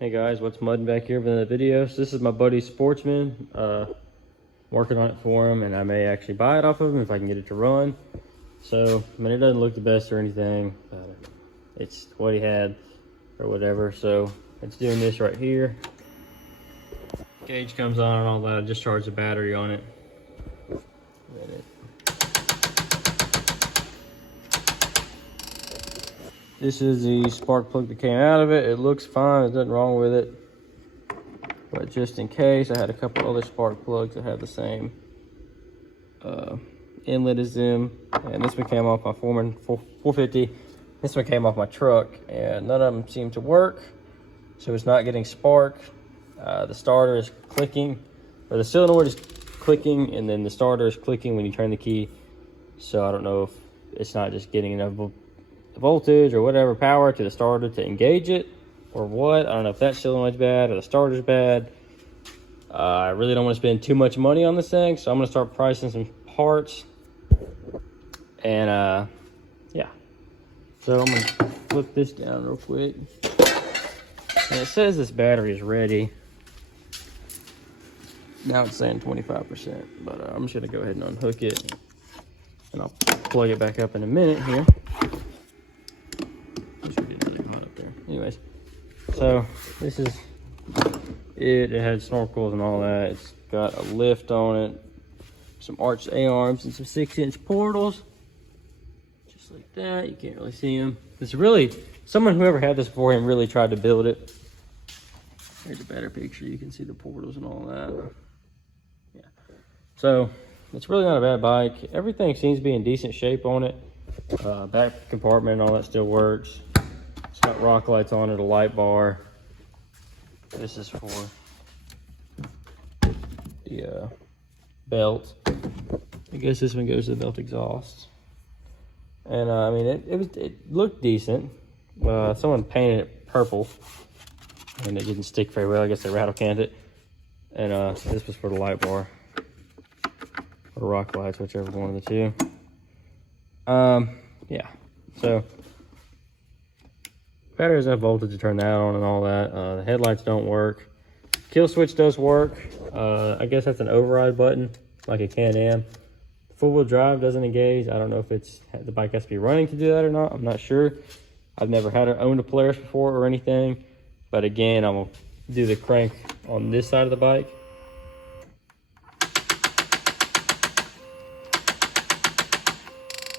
Hey guys, what's mudding back here for the video? So this is my buddy Sportsman. Working on it for him, and I may actually buy it off of him if I can get it to run. So, I mean, it doesn't look the best or anything. It's what he had or whatever. So, it's doing this right here. Gauge comes on and all that. I just charged the battery on it. This is the spark plug that came out of it. It looks fine, there's nothing wrong with it. But just in case, I had a couple other spark plugs that had the same inlet as them. And this one came off my Foreman 450. This one came off my truck, and none of them seem to work. So it's not getting spark. The starter is clicking, or the solenoid is clicking, and then the starter is clicking when you turn the key. So I don't know if it's not just getting enough voltage or whatever power to the starter to engage it or what. I don't know if that solenoid's bad or the starter's bad. I really don't want to spend too much money on this thing, so I'm going to start pricing some parts. And yeah, so I'm going to flip this down real quick. And it says this battery is ready. Now it's saying 25%, but I'm just going to go ahead and unhook it, and I'll plug it back up in a minute here. Anyways, so this is it. It had snorkels and all that. It's got a lift on it, some arched A-arms, and some 6-inch portals. Just like that. You can't really see them. It's really, whoever had this before him really tried to build it. Here's a better picture. You can see the portals and all that. Yeah. So, it's really not a bad bike. Everything seems to be in decent shape on it. Back compartment and all that still works. It's got rock lights on it, a light bar. This is for the belt. I guess this one goes to the belt exhaust. And I mean, it looked decent. Someone painted it purple, and it didn't stick very well. I guess they rattle canned it. And this was for the light bar, or rock lights, whichever one of the two. Yeah. So. Battery has enough voltage to turn that on and all that. The headlights don't work. Kill switch does work. I guess that's an override button, like a Can-Am. Four-wheel drive doesn't engage. I don't know if the bike has to be running to do that or not. I'm not sure. I've never owned a Polaris before or anything. But again, I'm going to do the crank on this side of the bike.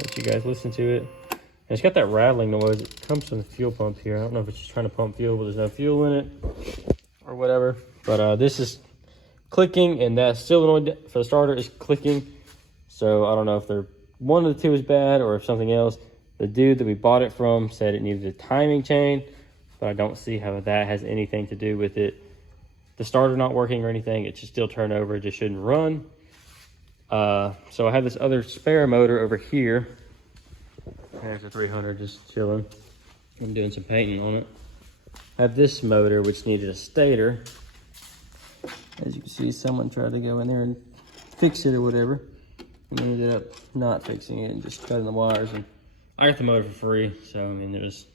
Let you guys listen to it. And it's got that rattling noise. It comes from the fuel pump here. I don't know if it's just trying to pump fuel, but there's no fuel in it or whatever. But this is clicking, and that solenoid for the starter is clicking. So I don't know if one of the two is bad or if something else. The dude that we bought it from said it needed a timing chain, but I don't see how that has anything to do with it. The starter not working or anything. It should still turn over. It just shouldn't run. So I have this other spare motor over here. There's a 300 just chilling. I'm doing some painting on it. I have this motor which needed a stator. As you can see, someone tried to go in there and fix it or whatever, and ended up not fixing it and just cutting the wires. And I got the motor for free, so I mean, it was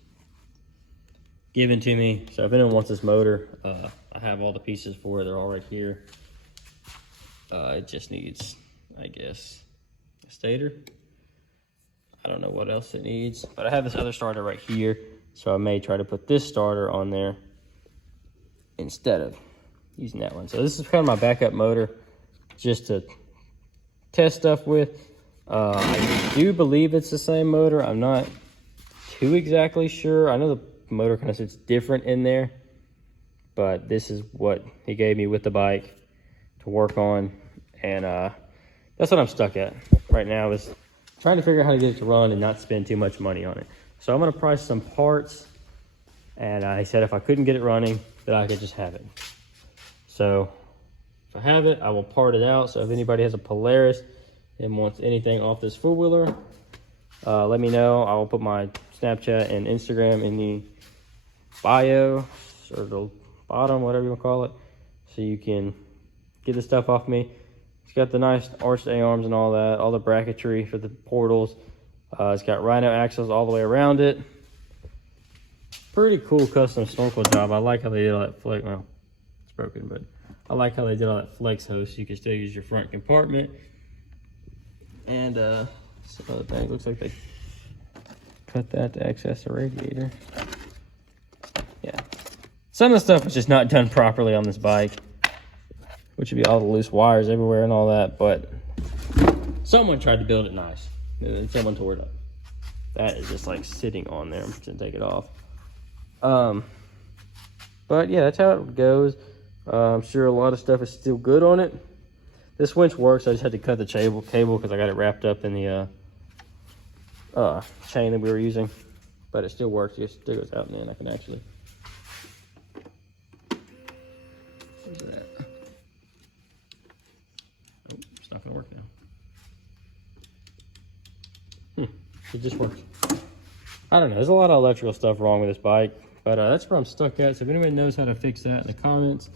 given to me. So if anyone wants this motor, I have all the pieces for it. They're all right here. It just needs, I guess, a stator. I don't know what else it needs, but I have this other starter right here, so I may try to put this starter on there instead of using that one. So this is kind of my backup motor, just to test stuff with. I do believe it's the same motor. I'm not too exactly sure. I know the motor kind of sits different in there, but this is what he gave me with the bike to work on, and that's what I'm stuck at right now, is trying to figure out how to get it to run and not spend too much money on it. So I'm going to price some parts, and he said if I couldn't get it running, that I could just have it. So if I have it, I will part it out. So if anybody has a Polaris and wants anything off this four-wheeler, let me know. I will put my Snapchat and Instagram in the bio, or the bottom, whatever you want to call it, so you can get the stuff off me. It's got the nice arched A-arms and all that, all the bracketry for the portals. It's got rhino axles all the way around it. Pretty cool custom snorkel job. I like how they did all that flex. Well, it's broken, but I like how they did all that flex hose so you can still use your front compartment. And some other thing, looks like they cut that to access the radiator. Yeah. Some of the stuff was just not done properly on this bike, which would be all the loose wires everywhere and all that, but someone tried to build it nice. And someone tore it up. That is just like sitting on there. I'm just gonna take it off. But yeah, that's how it goes. I'm sure a lot of stuff is still good on it. This winch works. I just had to cut the cable because I got it wrapped up in the chain that we were using, but it still works. It still goes out and in. I can actually. Where's that? Oh, it's not gonna work now. It just works. I don't know. There's a lot of electrical stuff wrong with this bike, but that's where I'm stuck at. So if anybody knows how to fix that in the comments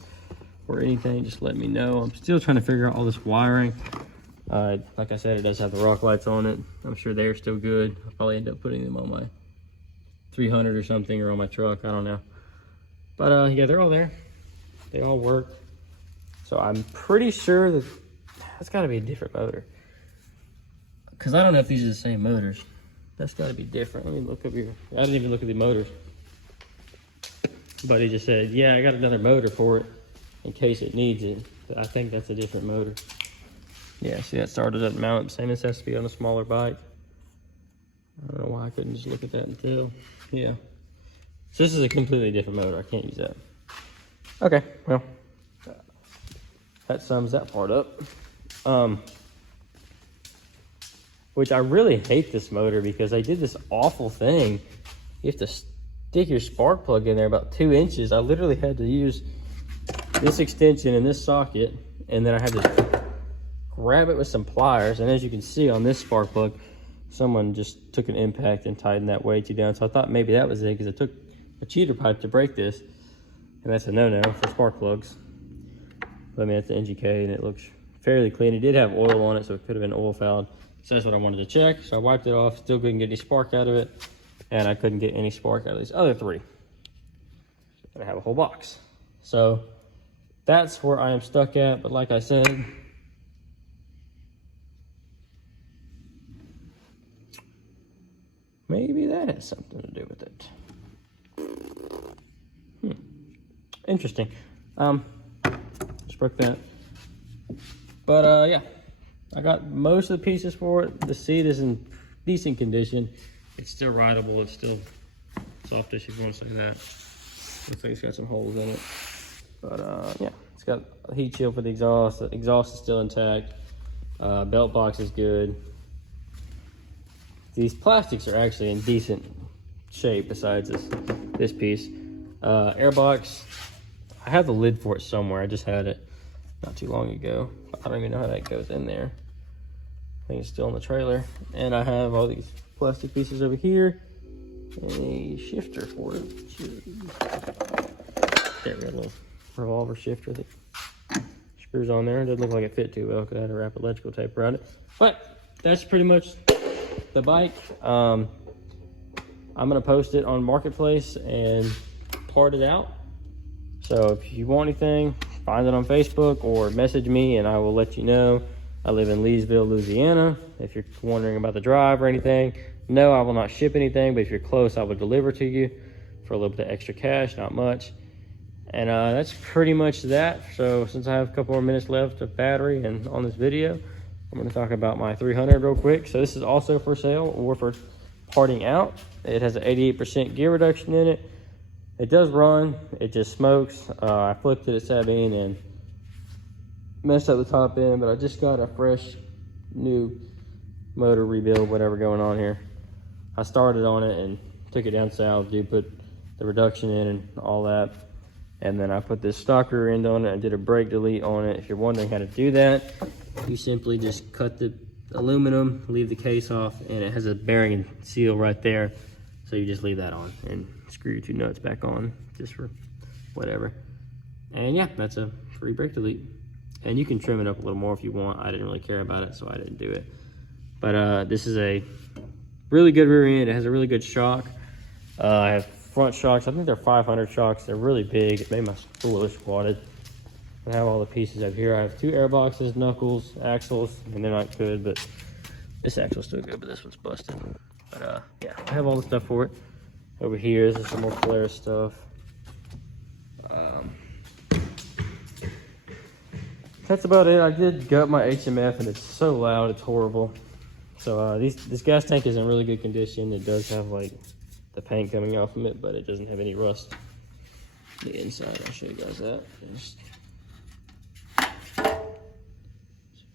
or anything, just let me know. I'm still trying to figure out all this wiring. Like I said, it does have the rock lights on it. I'm sure they're still good. I'll probably end up putting them on my 300 or something, or on my truck. I don't know. But yeah, they're all there. They all work. So I'm pretty sure that that's got to be a different motor, because I don't know if these are the same motors. That's got to be different. Let me look up here. I didn't even look at the motors. But he just said, yeah, I got another motor for it in case it needs it. But I think that's a different motor. Yeah, see that starter doesn't mount. Same as has to be on a smaller bike. I don't know why I couldn't just look at that and tell. Yeah. So this is a completely different motor. I can't use that. Okay, well, that sums that part up. Which I really hate this motor because I did this awful thing. You have to stick your spark plug in there about 2 inches. I literally had to use this extension in this socket, and then I had to grab it with some pliers. And as you can see on this spark plug, someone just took an impact and tightened that way too down. So I thought maybe that was it, because it took a cheater pipe to break this, and that's a no-no for spark plugs. But I mean, it's the NGK, and it looks fairly clean. It did have oil on it, so it could have been oil fouled. So that's what I wanted to check. So I wiped it off, still couldn't get any spark out of it. And I couldn't get any spark out of these other 3. And I have a whole box. So that's where I am stuck at. But like I said, maybe that has something to do with it. Interesting. Just broke that. But yeah. I got most of the pieces for it. The seat is in decent condition. It's still rideable. It's still softish, if you want to say that. Looks like it's got some holes in it. But yeah, it's got a heat shield for the exhaust. The exhaust is still intact. Belt box is good. These plastics are actually in decent shape besides this piece. Airbox, I have the lid for it somewhere. I just had it not too long ago. I don't even know how that goes in there. I think it's still in the trailer. And I have all these plastic pieces over here and a shifter for it. There, we got a little revolver shifter that screws on there. It doesn't look like it fit too well because I had to wrap electrical tape around it. But that's pretty much the bike. I'm gonna post it on Marketplace and part it out. So if you want anything, find it on Facebook or message me and I will let you know. I live in Leesville, Louisiana. If you're wondering about the drive or anything, no, I will not ship anything, but if you're close, I will deliver to you for a little bit of extra cash, not much. And that's pretty much that. So since I have a couple more minutes left of battery and on this video, I'm gonna talk about my 300 real quick. So this is also for sale or for parting out. It has an 88% gear reduction in it. It does run, it just smokes. I flipped it at Sabine and messed up the top end, but I just got a fresh new motor rebuild, whatever going on here. I started on it and took it down south, put the reduction in and all that. And then I put this stock rear end on it. I did a brake delete on it. If you're wondering how to do that, you simply just cut the aluminum, leave the case off, and it has a bearing and seal right there. So you just leave that on and screw your 2 nuts back on just for whatever. And yeah, that's a free brake delete. And you can trim it up a little more if you want. I didn't really care about it, so I didn't do it. But this is a really good rear end. It has a really good shock. I have front shocks. I think they're 500 shocks. They're really big. It made my spoiler squatted. I have all the pieces up here. I have 2 air boxes, knuckles, axles, and they're not good, but this axle's still good, but this one's busted. But yeah, I have all the stuff for it. Over here, this is some more Polaris stuff. That's about it. I did gut my HMF, and it's so loud, it's horrible. So this gas tank is in really good condition. It does have like the paint coming off of it, but it doesn't have any rust. The inside, I'll show you guys that. It's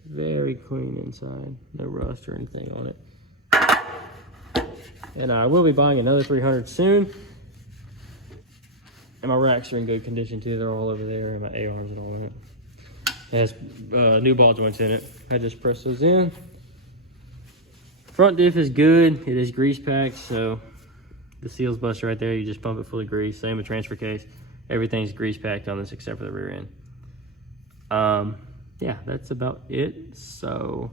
very clean inside, no rust or anything on it. And I will be buying another 300 soon. And my racks are in good condition too. They're all over there, and my A-arms and all that. It has new ball joints in it. I just press those in. Front diff is good. It is grease packed, so the seal's busted right there. You just pump it full of grease. Same with transfer case. Everything's grease packed on this except for the rear end. Yeah, that's about it. So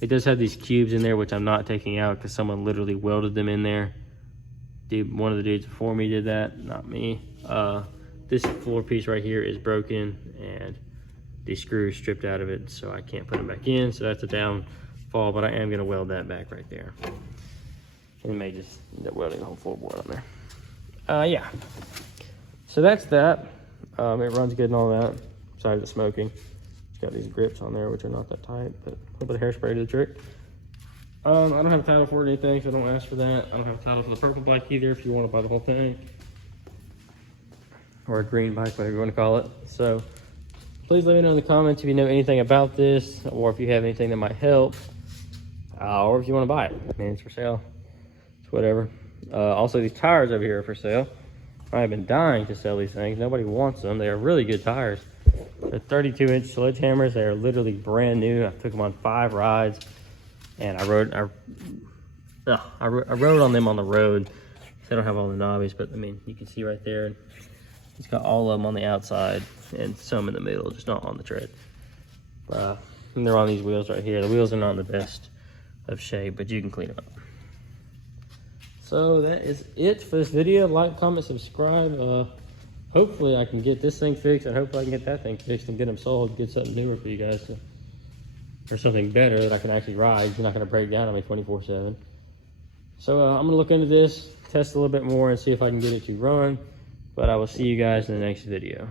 it does have these cubes in there, which I'm not taking out because someone literally welded them in there. Dude, one of the dudes before me did that, not me. This floor piece right here is broken, and these screws stripped out of it, so I can't put them back in. So that's a downfall, but I am gonna weld that back right there. And may just end up welding the whole floorboard on there. Yeah. So that's that. It runs good and all that. Besides the smoking. It's got these grips on there, which are not that tight, but a little bit of hairspray to the trick. I don't have a title for it or anything, so don't ask for that. I don't have a title for the purple bike either if you want to buy the whole thing. Or a green bike, whatever you want to call it. So please let me know in the comments if you know anything about this, or if you have anything that might help, or if you want to buy it. I mean, it's for sale. It's whatever. Also, these tires over here are for sale. I've been dying to sell these things. Nobody wants them. They are really good tires. They're 32-inch sledgehammers. They are literally brand new. I took them on 5 rides, and I rode on them on the road. They don't have all the knobbies, but I mean, you can see right there. It's got all of them on the outside and some in the middle, just not on the tread. And they're on these wheels right here. The wheels are not in the best of shape, but you can clean them up. So that is it for this video. Like, comment, subscribe. Hopefully I can get this thing fixed, and hopefully I can get that thing fixed and get them sold, get something newer for you guys, or something better that I can actually ride. You're not going to break down on me 24/7. So I'm going to look into this, test a little bit more, and see if I can get it to run. But I will see you guys in the next video.